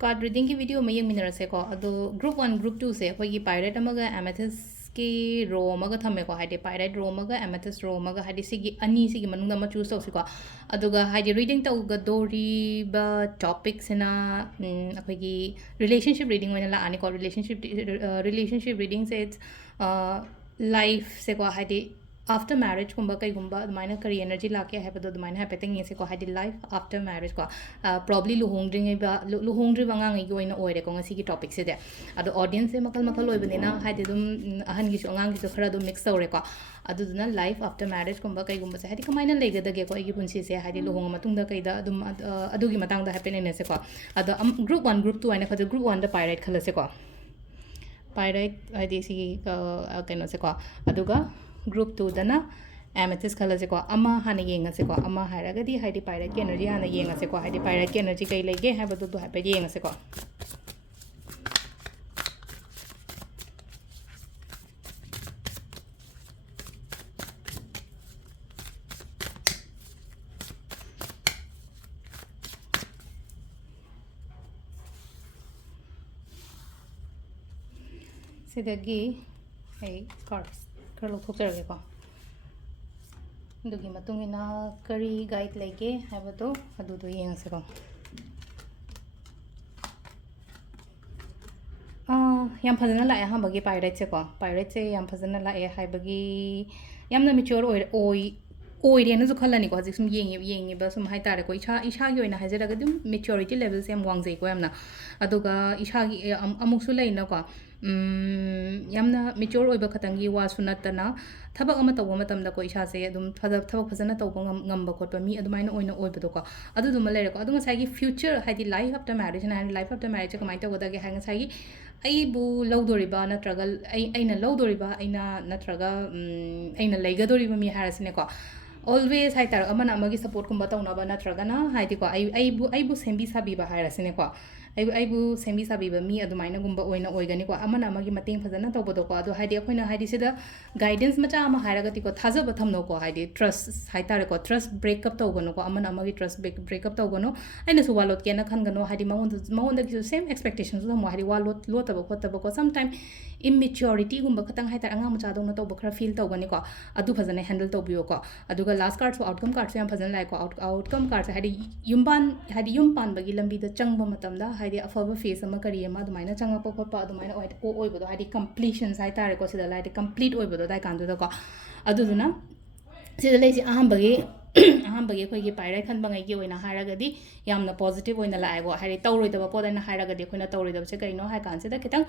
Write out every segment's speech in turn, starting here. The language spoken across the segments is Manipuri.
कार्ड रीडिंग की वीडियो में यंगमिनरसे को अदो ग्रुप 1 ग्रुप 2 से अखोई पायरेट अमगा एमेथिस की रो अमगा थमे को हाइदे पायरेट रो अमगा एमेथिस रो अमगा हाइदे सिगी अनी सिगी मनुंग अमा चूज तौसी को अदुगा हाइदे रीडिंग तौगदोरी बा टॉपिक सेना अखोई रिलेशनशिप रीडिंग ओइना लाआनी को रिलेशनशिप रीडिंग से लाइफ से को हाइदे आफ्टर मैरिज कुंबा कईगुंबा अदुमाइना करी एनर्जी लाके हैबदो अदुमाइना हैपेटिंग येसे को हाइदे लाइफ आफ्टर मैरिज को प्रॉब्ली लुहोंग्रिंग बा लुहोंग्रिबा ngangai gi oina oire ko ngasi gi topic se de ado audience se makal makal oibnina haide dum ahan gi so ngang gi so khara dum mix tawre ko adu duna life after marriage kumba kai gumba se haide kamaina legadage ko igi punsi se haide luhong matung da kai da dum adu gi matang da happen ne se ko ado group 1 group 2 aina khadu group 1 da pirate khala se ko pirate haide si kaino se ko aduga group 2 dana amethyst color se ko ama hana yenga se ko ama haraga di haidi pirate ki energy hana yenga se ko haidi pirate ki energy kai lege ha badu du ha pe yenga se ko sidagi hey cards kar lo thok jarage ko दुगी मतुंगिना करी गाइड लेके हैबतो अदुदो येंगसेको याम फजना लाए हाबगी पायरेट से को पायरेट से याम फजना लाए हाइबगी यामना मैच्योर ओइरेन जो खल्लानी को हजिक सुम येंगे बा सुम हाइ तारे को इशा की ओइना हाइजरगा दुम मैच्योरिटी लेवल से याम वांगजै को यामना अदुगा इशा की अमुसु लेना को यामना मैच्योर ओइबा खतंगी वासु नतना थबक अमा तौबा मतमदा को इशा से अदुम थबक फजना तौबा ngamba khotpa mi adumaina oina oibado ko aduduma lere ko adu ngasai gi future haidi life after marriage na life after marriage kamai tawada ge ha ngasai gi ai bu lawdoriba natraga aina lawdoriba aina natraga aina leigadoriba mi harasine ko always hai tar amana amagi support kumba tawna ba natraga na haidi ko ai bu sembi sabi ba harasine ko aibu sembi sabi ba mi adumaina gumba oina oigani ko amana amagi mateng phajana tawbodo ko adu haidi akoina haidi sida guidance macha ama hairaga ti ko thaja ba thamno ko haidi trust hai tare ko trust break up tawgono ko amana amagi trust break up tawgono aina su walot kena khangano haidi mawon da ki same expectations so mo haidi walot lotaba khotaba ko sometime immaturity gumba khatang hai tar anga macha dona tawba khara feel tawgani ko adu phajana handle tawbiyo ko aduga last card so outcome card so yam phajana lai ko outcome card haidi yumpan bagi lambi da changba matamda हाइदे अफब फेस अमा करी अमा दुमाइना चंगप खोप दुमाइना ओइबदो हाइदे कंप्लीशन हाइ तारे को सिदा लाइदे कंप्लीट ओइबदो दाइ कांदुदा को अदुदुना सिदा लेसि अहमबगे अखोइगे पाइराइ खनबंgai gi ओइना हाइरागदि यामना पॉजिटिव ओइना लाएगो हाइदे तौरोइदबा पोदाइना हाइरागदि अखोइना तौरोइदबसे कइनो हाइ कानसेदा खितंग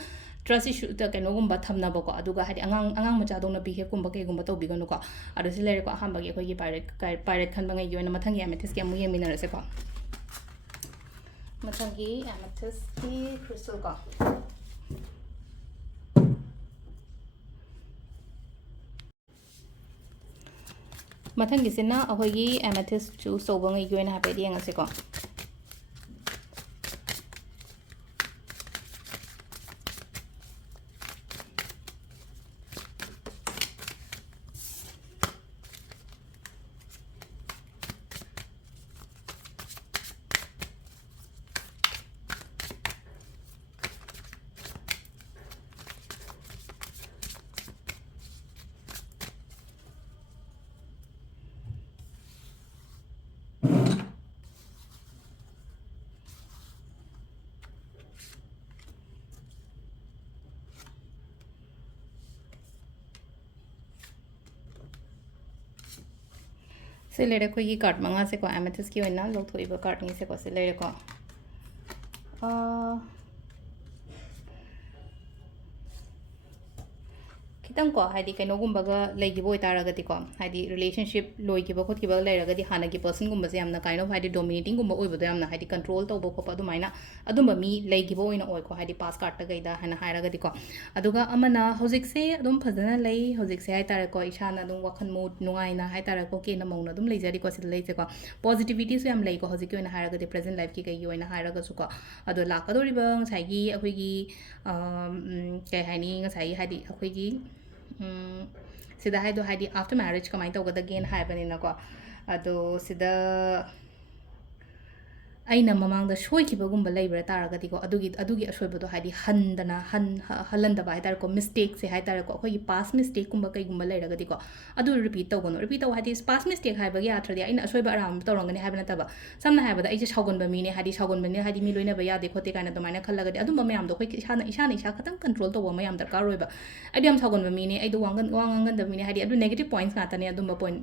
ट्रस्ट इशू त कइनोगुम्बा थमनबको अदुगा हाइदे अंगांग मचा दौना बिहेव कुम्बा कइगुम्बा तौबिगनो को अदुसि लेरे को अहमबगे अखोइगे पाइराइट खनबंgai gi ओइना मथंग एमेथिस के अमु येमिनरसे को मथंगी एमेथिस की क्रिस्टल का मथंगी सिना अहोगी एमेथिस चूज तौबंgai gi ओइना हापेदि यंगसे को से लेरे को ये कार्ड मंगा से को एमेथिस की वना लोग थोड़ी कार्ड नहीं से को से लेरे को खितंग को हाइदी कइनोगुम्बगा लेगिबो ओइतारगदि को हाइदी रिलेशनशिप लोइगिबो खोतगिबो लेरगदि हानागी पर्सन गुम्बसे यामना काइंड ऑफ हाइदी डोमिनेटिंग गुम्बो ओइबदो यामना हाइदी कंट्रोल तौबो खोपा दुमाइना अदुम्बा मी लेगिबो ओइना ओइ को हाइदी पास कार्ड गइदा हाना हाइरगदि को अदुगा अमना होजिकसे अदुम फजना लई होजिकसे हाइतारे को इशाना अदुम वखन मूड नुगाइना हाइतारे को केना मौना अदुम लेजरि को सिद लेजे को पॉजिटिविटी सो याम लेई को होजिक ओइना हाइरगदि प्रेजेंट लाइफ की गई ओइना हाइरगसु को अदो लाकदोरिबा साइगी अखोइगी के हाइनी ngasai हाइदी अखोइगी सिदा हाइदो हाइदी आफ्टर मैरिज कमाई तौगदगेन हाइबनिना को अदो सिदा ꯑꯩꯅ ꯃꯃꯥꯡꯗ ꯁꯣꯏꯈꯤꯕꯒꯨꯝꯕ ꯂꯩꯕ꯭ꯔꯥ ꯇꯥꯔꯒꯗꯤꯀꯣ ꯑꯗꯨꯒꯤ ꯑꯁꯣꯏꯕꯗꯣ ꯍꯥꯏꯗꯤ ꯍꯜꯍꯟꯗꯕ ꯍꯥꯏꯇꯥꯔꯦꯀꯣ ꯃꯤꯁꯇꯦꯛꯁꯦ ꯍꯥꯏꯇꯥꯔꯦꯀꯣ ꯑꯩꯈꯣꯏꯒꯤ ꯄꯥꯁ ꯃꯤꯁꯇꯦꯛꯀꯨꯝꯕ ꯀꯩꯒꯨꯝꯕ ꯂꯩꯔꯒꯗꯤꯀꯣ ꯑꯗꯨ ꯔꯤꯄꯤꯠ ꯇꯧꯒꯅꯨ ꯔꯤꯄꯤꯠ ꯇꯧꯕ ꯍꯥꯏꯗꯤ ꯄꯥꯁ ꯃꯤꯁꯇꯦꯛ ꯍꯥꯏꯕꯒꯤ ꯌꯥꯗ꯭ꯔꯗꯤ ꯑꯩꯅ ꯑꯁꯣꯏꯕ ꯑꯔꯥꯟꯕ ꯇꯧꯔꯝꯒꯅꯤ ꯍꯥꯏꯕ ꯅꯠꯇꯕ ꯁꯝꯅ ꯍꯥꯏꯔꯕꯗ ꯑꯩꯁꯦ ꯁꯥꯎꯒꯟꯕ ꯃꯤꯅꯦ ꯍꯥꯏꯗꯤ ꯁꯥꯎꯒꯟꯕꯅꯤꯅ ꯍꯥꯏꯗꯤ ꯃꯤ ꯂꯣꯏꯅꯕ ꯌꯥꯗꯦ ꯈꯣꯠꯇꯦ ꯀꯥꯏꯅ ꯑꯗꯨꯃꯥꯏꯅ ꯈꯜꯂꯒꯗꯤ ꯑꯗꯨꯝꯕ ꯃꯌꯥꯝꯗꯣ ꯑꯩꯈꯣꯏ ꯏꯁꯥ ꯈꯇꯪ ꯀꯟꯇ꯭ꯔꯣꯜ ꯇꯧꯕ ꯑꯃ ꯌꯥꯝ ꯗꯔꯀꯥꯔ ꯑꯣꯏꯕ ꯑꯩꯗꯣ ꯌꯥꯝ ꯁꯥꯎꯒꯟꯕ ꯃꯤꯅꯦ ꯑꯩꯗꯣ ꯋꯥ ꯉꯥꯡꯒꯟꯗꯕ ꯃꯤꯅꯦ ꯍꯥꯏꯗꯤ ꯑꯗꯨ ꯅꯦꯒꯦꯇꯤቭ ꯄꯣꯏꯟꯠꯁ ꯉꯥꯛꯇꯅꯦ ꯑꯗꯨꯝꯕ ꯄꯣꯏꯟ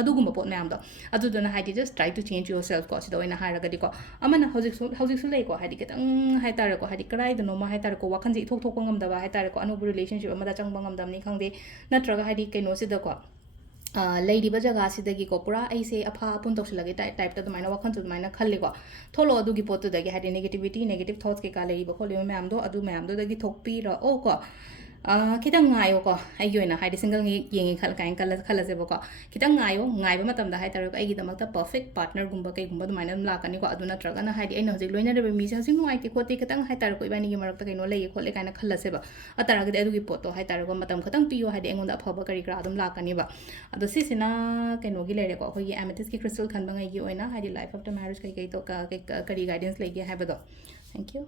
ꯑꯗꯨꯒꯨꯝꯕ ꯄꯣꯠ ꯃꯌꯥꯝꯗꯣ ꯑꯗꯨꯗꯨꯅ ꯍꯥꯏꯗꯤ just try two change your self ꯀꯣ ꯁꯤꯗ ꯑꯣꯏꯅ ꯍꯥꯏꯔꯒꯗꯤꯀꯣ ꯑꯃꯅ ꯍꯧꯖꯤꯛꯁꯨ ꯂꯩꯀꯣ ꯍꯥꯏꯗꯤ ꯈꯤꯇꯪ ꯍꯥꯏꯇꯥꯔꯦꯀꯣ ꯍꯥꯏꯗꯤ ꯀꯗꯥꯏꯗꯅꯣꯃ ꯍꯥꯏꯇꯥꯔꯦꯀꯣ ꯋꯥꯈꯟꯁꯦ ꯏꯊꯣꯛ ꯊꯣꯛꯄ ꯉꯝꯗꯕ ꯍꯥꯏꯇꯥꯔꯦꯀꯣ ꯑꯅꯧꯕ ꯔꯤꯂꯦꯁꯟꯁꯤꯞ ꯑꯃꯗ ꯆꯪꯕ ꯉꯝꯗꯕꯅꯤ ꯈꯪꯗꯦ ꯅꯠꯇ꯭ꯔꯒ ꯍꯥꯏꯗꯤ ꯀꯩꯅꯣꯁꯤꯗꯀꯣ ꯂꯩꯔꯤꯕ ꯖꯒꯥꯁꯤꯗꯒꯤꯀꯣ ꯄꯨꯔꯥ ꯑꯩꯁꯦ ꯑꯐꯥ ꯑꯄꯨꯟ ꯇꯧꯁꯤꯜꯂꯒꯦ ꯇꯥꯏꯞꯇ ꯑꯗꯨꯃꯥꯏꯅ ꯋꯥꯈꯟꯁꯨ ꯑꯗꯨꯃꯥꯏꯅ ꯈꯜꯂꯤꯀꯣ ꯊꯣꯛꯂꯛꯑꯣ ꯑꯗꯨꯒꯤ ꯄꯣꯠꯇꯨꯗꯒꯤ ꯍꯥꯏꯗꯤ ꯅꯦꯒꯦꯇꯤꯞ ꯊꯣꯠꯁ ꯀꯩꯀꯥ ꯂꯩꯔꯤꯕ ꯈꯣꯠꯂꯤꯕ ꯃꯌꯥꯝꯗꯣ ꯑꯗꯨ ꯃꯌꯥꯝꯗꯨꯗꯒꯤ ꯊꯣꯛꯄꯤꯔꯛꯑꯣꯀꯣ ꯈꯤꯇꯪ ꯉꯥꯏꯌꯣꯀꯣ ꯑꯩꯒꯤ ꯑꯣꯏꯅ ꯍꯥꯏꯗꯤ ꯁꯤꯡꯒꯜ ꯌꯦꯡꯉꯦ ꯀꯥꯏꯅ ꯈꯜꯂꯁꯦꯕꯀꯣ ꯈꯤꯇꯪ ꯉꯥꯏꯕ ꯃꯇꯝꯗ ꯍꯥꯏꯇꯥꯔꯦꯀꯣ ꯑꯩꯒꯤꯗꯃꯛꯇ ꯄꯔꯐꯦꯛ ꯄꯥꯔꯠꯅꯔꯒꯨꯝꯕ ꯀꯩꯒꯨꯝꯕ ꯑꯗꯨꯃꯥꯏꯅ ꯑꯗꯨꯝ ꯂꯥꯛꯀꯅꯤꯀꯣ ꯑꯗꯨ ꯅꯠꯇ꯭ꯔꯒꯅ ꯍꯥꯏꯗꯤ ꯑꯩꯅ ꯍꯧꯖꯤꯛ ꯂꯣꯏꯅꯔꯤꯕ ꯃꯤꯁꯦ ꯍꯧꯖꯤꯛ ꯅꯨꯡꯉꯥꯏꯇꯦ ꯈꯣꯠꯇꯦ ꯈꯤꯇꯪ ꯍꯥꯏꯇꯥꯔꯦꯀꯣ ꯏꯕꯥꯅꯤꯒꯤ ꯃꯔꯛꯇ ꯀꯩꯅꯣ ꯂꯩꯌꯦ ꯈꯣꯠꯂꯦ ꯀꯥꯏꯅ ꯈꯜꯂꯁꯦꯕ ꯑꯇꯥꯔꯒꯗꯤ ꯑꯗꯨꯒꯤ ꯄꯣꯠꯇꯣ ꯍꯥꯏꯇꯥꯔꯦꯀꯣ ꯃꯇꯝ ꯈꯤꯇꯪ ꯄꯤꯌꯣ ꯍꯥꯏꯗꯤ ꯑꯩꯉꯣꯟꯗ ꯑꯐꯕ ꯀꯔꯤ ꯀꯔꯥ ꯑꯗꯨꯝ ꯂꯥꯛꯀꯅꯤꯕ ꯑꯗꯣ ꯁꯤꯁꯤꯅ ꯀꯩꯅꯣꯒꯤ ꯂꯩꯔꯦꯀꯣ ꯑꯩꯈꯣꯏꯒꯤ ꯑꯦꯃꯦꯊꯤꯁꯀꯤ ꯀ꯭ꯔꯤꯁꯇꯜ ꯈꯟꯕꯉꯩꯒꯤ ꯑꯣꯏꯅ ꯍꯥꯏꯗꯤ ꯂꯥꯏꯐ ꯑꯐꯇꯔ ꯃꯦꯔꯤꯖ ꯀꯔꯤ ꯒꯥꯏꯗꯦꯟꯁ ꯂꯩꯒꯦ ꯍꯥꯏꯕꯗꯣ ꯊꯦꯡꯛ ꯌꯨ